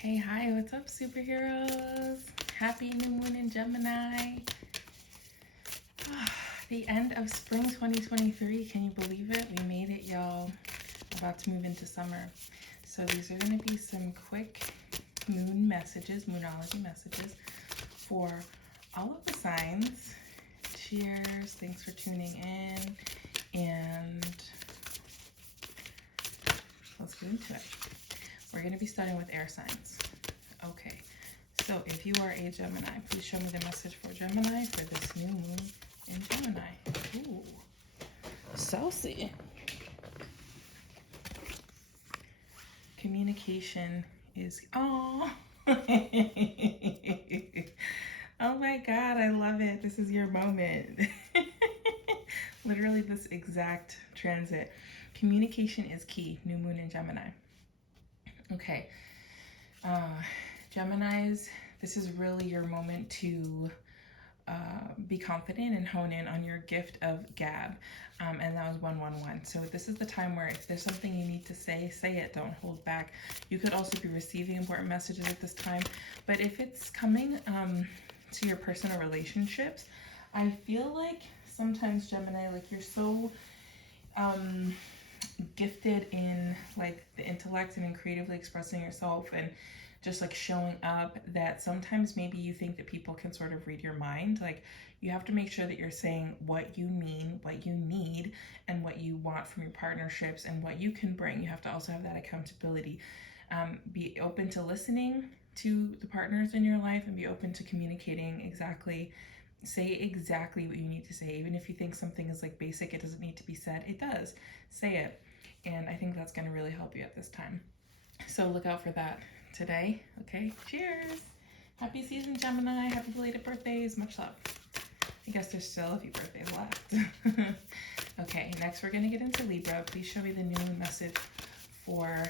Hey, hi, what's up, superheroes? Happy new moon in Gemini. The end of spring 2023. Can you believe it? We made it, y'all. About to move into summer. So these are going to be some quick moon messages, moonology messages for all of the signs. Cheers. Thanks for tuning in. And let's get into it. We're going to be starting with air signs. Okay, so if you are a Gemini, please show me the message for Gemini for this new moon in Gemini. Ooh, saucy. Communication is, oh. Oh my God, I love it. This is your moment. Literally this exact transit. Communication is key, new moon in Gemini. Okay, Geminis, this is really your moment to be confident and hone in on your gift of gab. And that was 111. So this is the time where if there's something you need to say, say it. Don't hold back. You could also be receiving important messages at this time. But if it's coming to your personal relationships, I feel like sometimes Gemini, like you're so gifted in like the intellect and in creatively expressing yourself and just like showing up that sometimes maybe you think that people can sort of read your mind. Like you have to make sure that you're saying what you mean, what you need, and what you want from your partnerships and what you can bring. You have to also have that accountability. Be open to listening to the partners in your life and be open to communicating exactly. Say exactly what you need to say. Even if you think something is like basic, it doesn't need to be said, it does. Say it. And I think that's going to really help you at this time. So look out for that today. Okay, cheers. Happy season, Gemini. Happy belated birthdays. Much love. I guess there's still a few birthdays left. Okay, next we're going to get into Libra. Please show me the new moon message for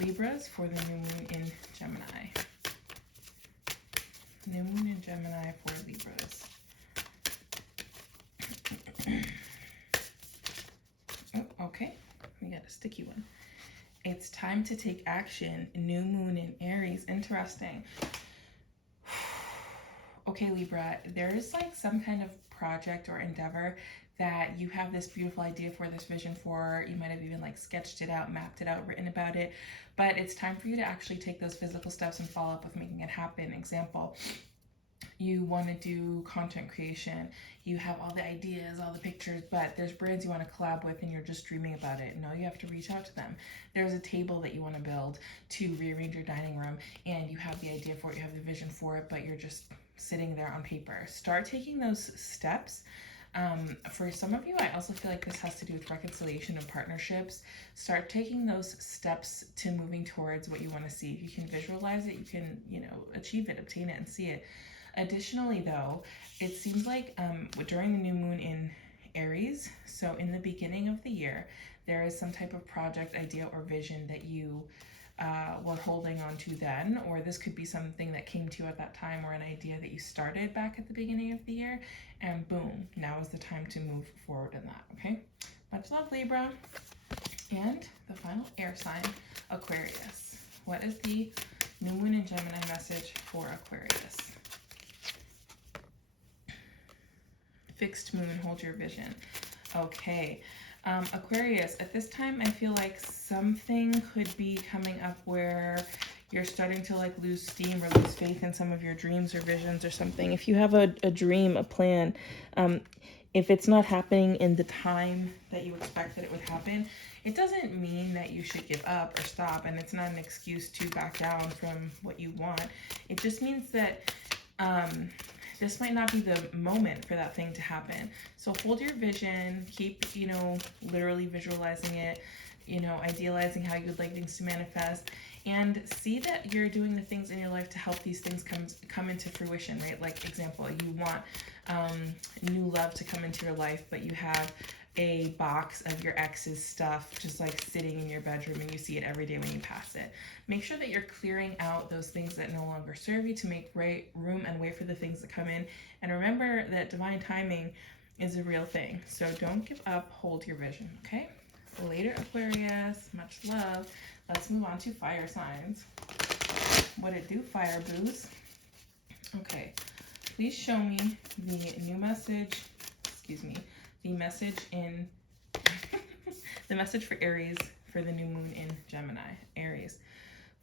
Libras for the new moon in Gemini. New moon in Gemini for Libras. Oh, okay, we got a sticky one. It's time to take action. New moon in Aries. Interesting. Okay, Libra, there is like some kind of project or endeavor that you have this beautiful idea for, this vision for. You might have even like sketched it out, mapped it out, written about it, but it's time for you to actually take those physical steps and follow up with making it happen. Example, you want to do content creation, you have all the ideas, all the pictures, but there's brands you want to collab with and you're just dreaming about it. No, you have to reach out to them. There's a table that you want to build to rearrange your dining room and you have the idea for it, you have the vision for it, but you're just sitting there on paper. Start taking those steps. For some of you, I also feel like this has to do with reconciliation and partnerships. Start taking those steps to moving towards what you want to see. If you can visualize it, you can, achieve it, obtain it, and see it. Additionally, though, it seems like during the new moon in Aries, so in the beginning of the year, there is some type of project, idea, or vision that you were holding on to then, or this could be something that came to you at that time, or an idea that you started back at the beginning of the year, and boom, now is the time to move forward in that, okay? Much love, Libra. And the final air sign, Aquarius. What is the new moon in Gemini message for Aquarius? Fixed moon, hold your vision. Okay. Aquarius, at this time, I feel like something could be coming up where you're starting to like lose steam or lose faith in some of your dreams or visions or something. If you have a dream, a plan, if it's not happening in the time that you expect that it would happen, it doesn't mean that you should give up or stop, and it's not an excuse to back down from what you want. It just means that this might not be the moment for that thing to happen. So hold your vision, keep, literally visualizing it, idealizing how you'd like things to manifest, and see that you're doing the things in your life to help these things come into fruition, right? Like example, you want new love to come into your life, but you have a box of your ex's stuff just like sitting in your bedroom and you see it every day when you pass it. Make sure that you're clearing out those things that no longer serve you to make room and way for the things that come in. And remember that divine timing is a real thing. So don't give up, hold your vision, okay? Later, Aquarius, much love. Let's move on to fire signs. What it do, fire booze? Okay, please show me the new message, excuse me, the message in, the message for Aries for the new moon in Gemini. Aries,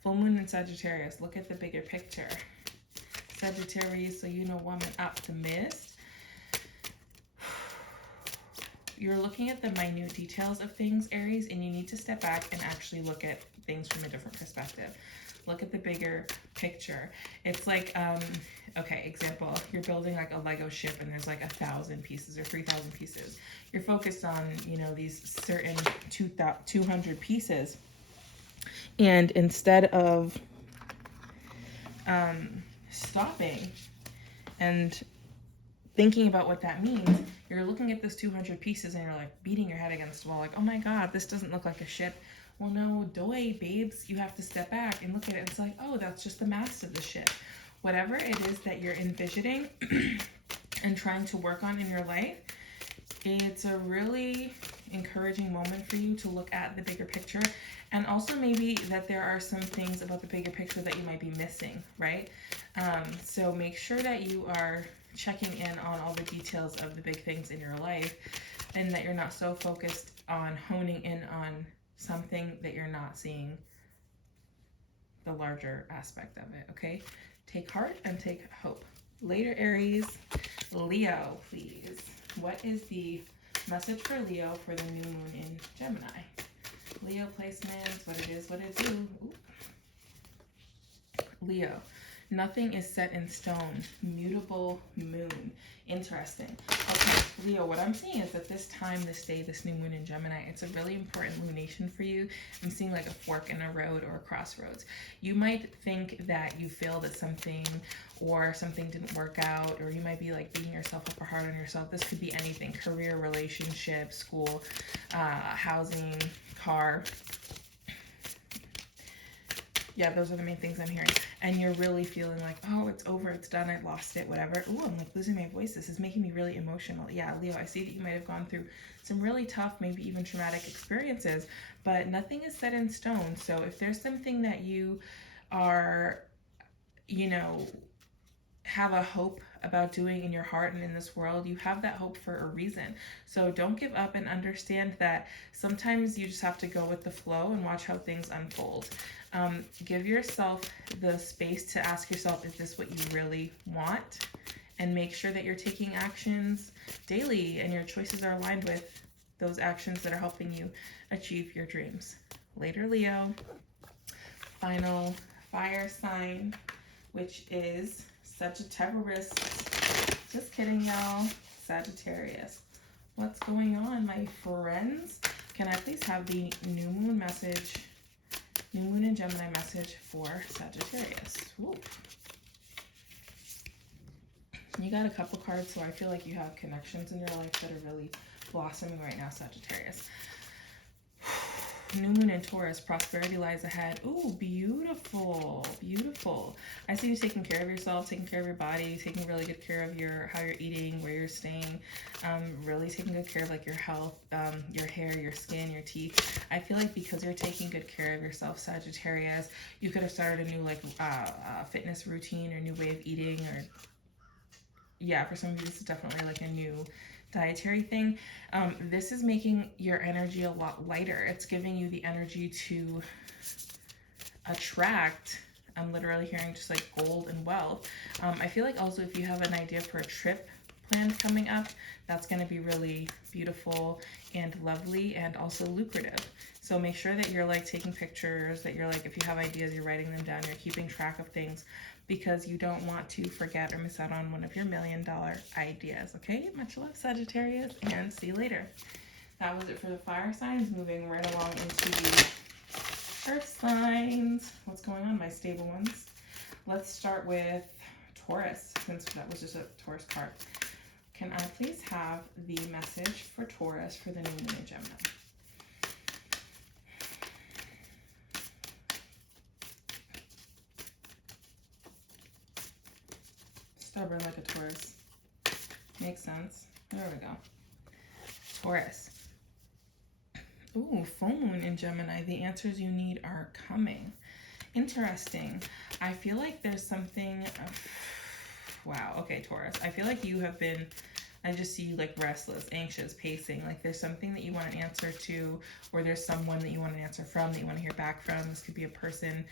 full moon in Sagittarius. Look at the bigger picture. Sagittarius, so you know woman optimist. You're looking at the minute details of things, Aries, and you need to step back and actually look at things from a different perspective. Look at the bigger picture. It's like, okay, example, you're building like a Lego ship and there's like 1,000 pieces or 3,000 pieces. You're focused on, you know, these certain 200 pieces. And instead of stopping and thinking about what that means, you're looking at this 200 pieces and you're like beating your head against the wall, like, oh my God, this doesn't look like a ship. Well, no, doy, babes, you have to step back and look at it. It's like, oh, that's just the mast of the ship. Whatever it is that you're envisioning and trying to work on in your life, it's a really encouraging moment for you to look at the bigger picture. And also maybe that there are some things about the bigger picture that you might be missing, right? So make sure that you are checking in on all the details of the big things in your life and that you're not so focused on honing in on something that you're not seeing the larger aspect of it, okay? Take heart and take hope. Later, Aries. Leo, please. What is the message for Leo for the new moon in Gemini? Leo placements, what it is, what it do. Ooh. Leo, nothing is set in stone. Mutable moon. Interesting. Okay, Leo, what I'm seeing is that this time, this day, this new moon in Gemini, it's a really important lunation for you. I'm seeing like a fork in a road or a crossroads. You might think that you failed at something or something didn't work out, or you might be like beating yourself up or hard on yourself. This could be anything: career, relationship, school, housing, car. Yeah, those are the main things I'm hearing. And you're really feeling like, oh, it's over, it's done, I lost it, whatever. Ooh, I'm like losing my voice. This is making me really emotional. Yeah, Leo, I see that you might have gone through some really tough, maybe even traumatic experiences, but nothing is set in stone. So if there's something that you are, you know, have a hope about doing in your heart and in this world, you have that hope for a reason. So don't give up and understand that sometimes you just have to go with the flow and watch how things unfold. Give yourself the space to ask yourself, is this what you really want? And make sure that you're taking actions daily and your choices are aligned with those actions that are helping you achieve your dreams. Later, Leo. Final fire sign, which is Sagittarius. Just kidding, y'all. Sagittarius. What's going on, my friends? Can I please have the new moon message, new moon in Gemini message for Sagittarius? Ooh. You got a couple cards, so I feel like you have connections in your life that are really blossoming right now, Sagittarius. New moon in Taurus, prosperity lies ahead. Ooh, beautiful, beautiful. I see you taking care of yourself, taking care of your body, taking really good care of your how you're eating, where you're staying, really taking good care of like your health, your hair, your skin, your teeth. I feel like because you're taking good care of yourself, Sagittarius, you could have started a new like fitness routine or new way of eating, or yeah, for some of you this is definitely like a new dietary thing. This is making your energy a lot lighter. It's giving you the energy to attract. I'm literally hearing just like gold and wealth. I feel like also if you have an idea for a trip planned coming up, that's going to be really beautiful and lovely and also lucrative. So make sure that you're like taking pictures, that you're like, if you have ideas, you're writing them down, you're keeping track of things, because you don't want to forget or miss out on one of your $1 million ideas. Okay, much love, Sagittarius, and see you later. That was it for the fire signs. Moving right along into the earth signs. What's going on, my stable ones? Let's start with Taurus, since that was just a Taurus card. Can I please have the message for Taurus for the new moon in Gemini? Stubborn like a Taurus. Makes sense. There we go. Taurus. Ooh, full moon in Gemini. The answers you need are coming. Interesting. I feel like there's something, wow, okay, Taurus. I feel like you have been, I just see you like restless, anxious, pacing. Like there's something that you want an answer to, or there's someone that you want an answer from, that you want to hear back from. This could be a person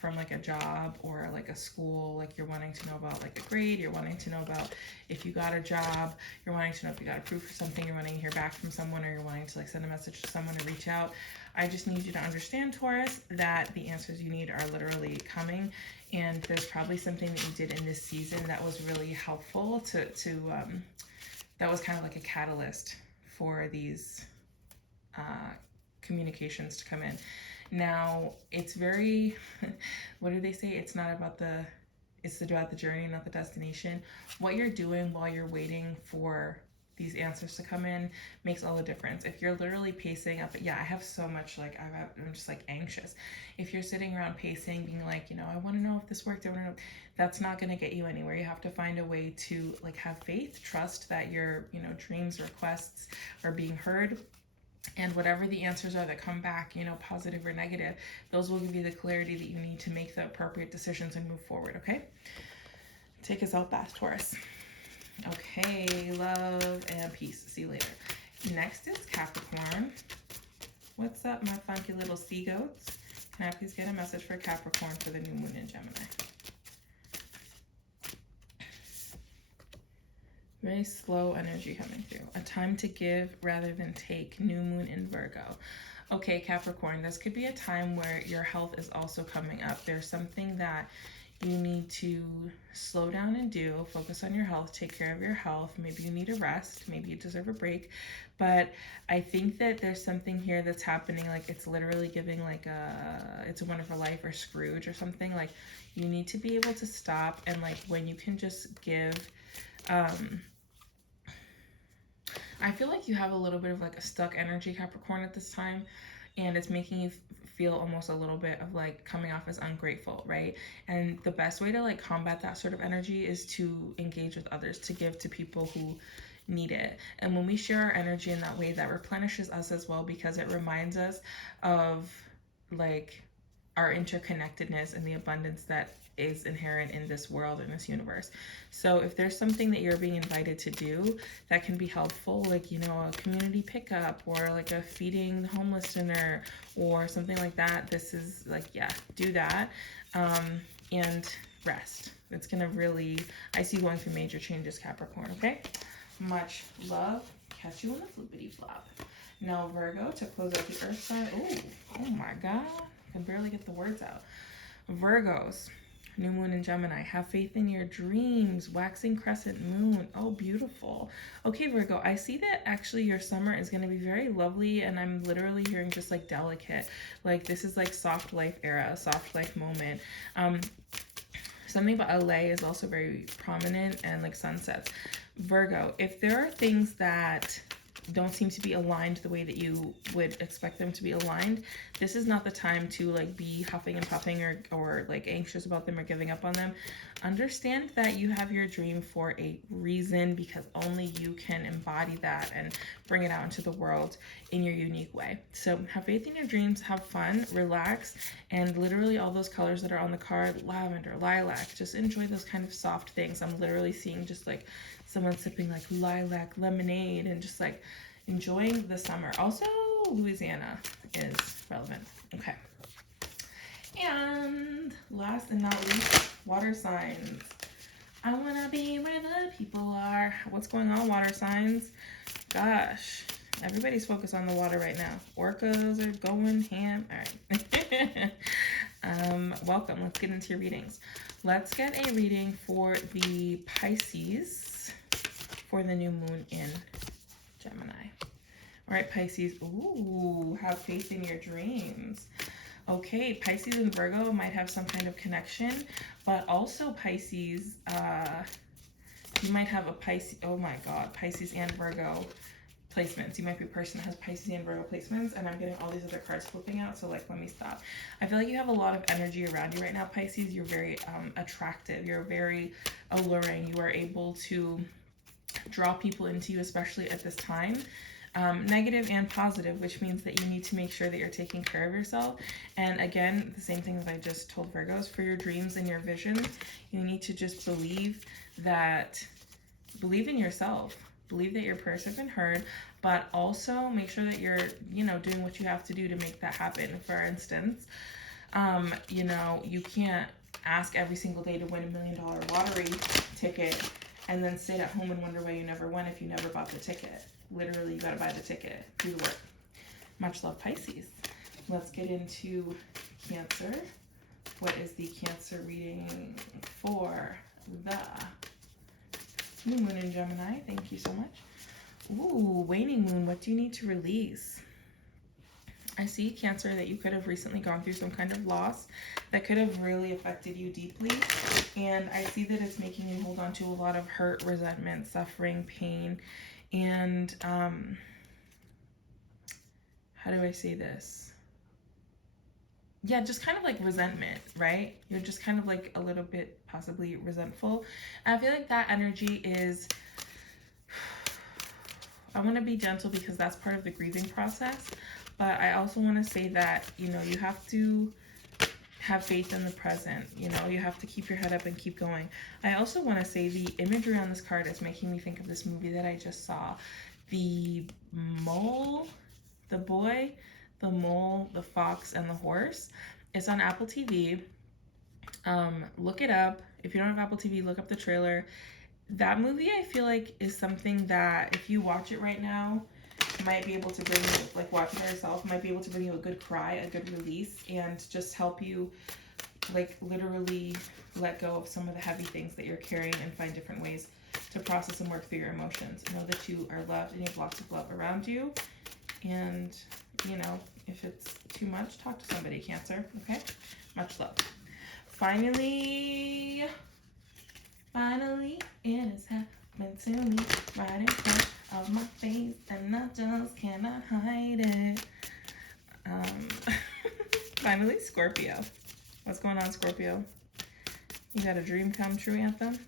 from like a job or like a school. Like you're wanting to know about like a grade, you're wanting to know about if you got a job, you're wanting to know if you got approved for something, you're wanting to hear back from someone, or you're wanting to like send a message to someone to reach out. I just need you to understand, Taurus, that the answers you need are literally coming, and there's probably something that you did in this season that was really helpful to that was kind of like a catalyst for these communications to come in. Now, it's very, what do they say? It's about the journey, not the destination. What you're doing while you're waiting for these answers to come in makes all the difference. If you're literally pacing up, yeah, I have so much, like, I'm just like anxious. If you're sitting around pacing, being like, you know, I want to know if this worked, I want to know, that's not going to get you anywhere. You have to find a way to like have faith, trust that your, you know, dreams, requests are being heard. And whatever the answers are that come back, you know, positive or negative, those will give you the clarity that you need to make the appropriate decisions and move forward, okay? Take us out, Bath Taurus. Okay, love and peace. See you later. Next is Capricorn. What's up, my funky little sea goats? Can I please get a message for Capricorn for the new moon in Gemini? Very slow energy coming through. A time to give rather than take. New moon in Virgo. Okay, Capricorn, this could be a time where your health is also coming up. There's something that you need to slow down and do. Focus on your health. Take care of your health. Maybe you need a rest. Maybe you deserve a break. But I think that there's something here that's happening. Like it's literally giving like It's a Wonderful Life or Scrooge or something. Like you need to be able to stop, and like when you can just give, I feel like you have a little bit of like a stuck energy, Capricorn, at this time, and it's making you feel almost a little bit of like coming off as ungrateful, right? And the best way to like combat that sort of energy is to engage with others, to give to people who need it. And when we share our energy in that way, that replenishes us as well, because it reminds us of like our interconnectedness and the abundance that is inherent in this world, in this universe. So if there's something that you're being invited to do that can be helpful, like, you know, a community pickup or like a feeding the homeless dinner or something like that, this is like, yeah, do that. And rest. It's gonna really, I see you going through major changes, Capricorn, okay? Much love. Catch you in the flippity flop. Now Virgo, to close out the earth sign. Oh my God, I can barely get the words out. Virgos, new moon in Gemini. Have faith in your dreams. Waxing crescent moon. Oh, beautiful. Okay, Virgo, I see that actually your summer is going to be very lovely, and I'm literally hearing just like delicate. Like this is like soft life era, a soft life moment. Something about LA is also very prominent, and like sunsets. Virgo, if there are things that don't seem to be aligned the way that you would expect them to be aligned, this is not the time to like be huffing and puffing or like anxious about them or giving up on them. Understand that you have your dream for a reason, because only you can embody that and bring it out into the world in your unique way. So have faith in your dreams, have fun, relax, and literally all those colors that are on the card, lavender, lilac, just enjoy those kind of soft things. I'm literally seeing just like someone sipping like lilac lemonade and just like enjoying the summer. Also, Louisiana is relevant. Okay. And last and not least, water signs. I want to be where the people are. What's going on, water signs? Gosh, everybody's focused on the water right now. Orcas are going ham. All right. Welcome. Let's get into your readings. Let's get a reading for the Pisces for the new moon in Gemini. All right, Pisces. Ooh, have faith in your dreams. Okay, Pisces and Virgo might have some kind of connection, but also Pisces, you might have a Pisces, oh my God, Pisces and Virgo placements. You might be a person that has Pisces and Virgo placements, and I'm getting all these other cards flipping out, so like, let me stop. I feel like you have a lot of energy around you right now, Pisces. You're very attractive. You're very alluring. You are able to draw people into you, especially at this time. negative and positive, which means that you need to make sure that you're taking care of yourself. And again, the same thing that I just told Virgos, for your dreams and your visions, you need to just believe in yourself. Believe that your prayers have been heard, but also make sure that you're, doing what you have to do to make that happen. For instance, you can't ask every single day to win $1 million lottery ticket and then sit at home and wonder why you never won if you never bought the ticket. Literally, you gotta buy the ticket. Do the work. Much love, Pisces. Let's get into Cancer. What is the Cancer reading for the new moon in Gemini? Thank you so much. Ooh, waning moon. What do you need to release? I see, Cancer, that you could have recently gone through some kind of loss that could have really affected you deeply. And I see that it's making you hold on to a lot of hurt, resentment, suffering, pain, and how do I say this? Yeah, just kind of like resentment, right? You're just kind of like a little bit possibly resentful. And I feel like that energy is, I want to be gentle because that's part of the grieving process. But I also want to say that, you have to have faith in the present. You have to keep your head up and keep going. I also want to say the imagery on this card is making me think of this movie that I just saw. The Mole, the Boy, the Mole, the Fox, and the Horse. It's on Apple TV. Look it up. If you don't have Apple TV, look up the trailer. That movie, I feel like, is something that if you watch it right now, might be able to bring you, like watching it yourself, might be able to bring you a good cry, a good release, and just help you, like, literally let go of some of the heavy things that you're carrying and find different ways to process and work through your emotions. Know that you are loved and you have lots of love around you. And, if it's too much, talk to somebody, Cancer, okay? Much love. Finally, it has happened to me right in front of my face, and I just cannot hide it. Finally, Scorpio. What's going on, Scorpio? You got a dream come true, Anthem?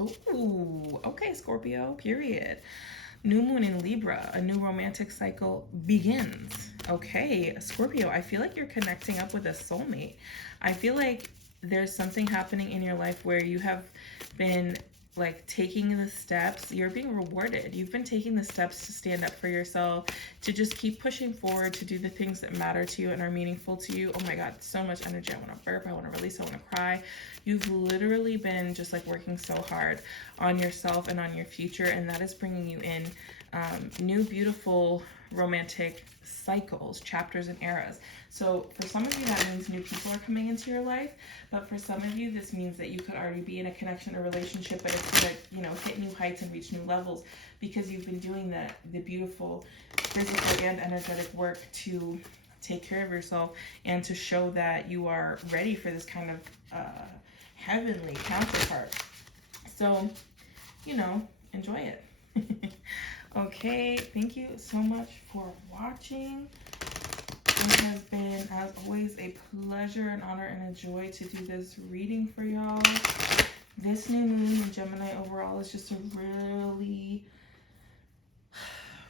Ooh, okay, Scorpio, period. New moon in Libra, a new romantic cycle begins. Okay, Scorpio, I feel like you're connecting up with a soulmate. I feel like there's something happening in your life where you have been like taking the steps. You're being rewarded. You've been taking the steps to stand up for yourself, to just keep pushing forward, to do the things that matter to you and are meaningful to you. Oh my God, so much energy. I want to burp. I want to release. I want to cry. You've literally been just like working so hard on yourself and on your future, and that is bringing you in new, beautiful, romantic cycles, chapters, and eras. So for some of you, that means new people are coming into your life, but for some of you, this means that you could already be in a connection or relationship, but it's gonna, hit new heights and reach new levels because you've been doing the beautiful physical and energetic work to take care of yourself and to show that you are ready for this kind of heavenly counterpart. So, enjoy it. Okay, thank you so much for watching. It has been, as always, a pleasure, an honor, and a joy to do this reading for y'all. This new moon in Gemini overall is just a really,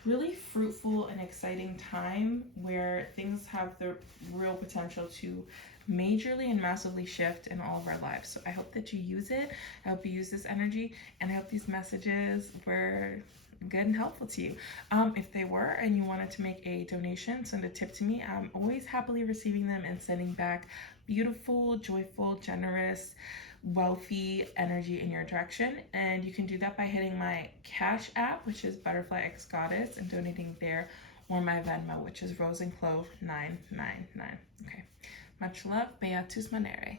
really fruitful and exciting time where things have the real potential to majorly and massively shift in all of our lives. So I hope that you use it. I hope you use this energy, and I hope these messages were good and helpful to you. If they were and you wanted to make a donation, send a tip to me. I'm always happily receiving them and sending back beautiful, joyful, generous, wealthy energy in your direction. And you can do that by hitting my Cash app, which is Butterfly X Goddess, and donating there, or my Venmo, which is Rose and Clove 999. Okay, much love. Beatus Manere.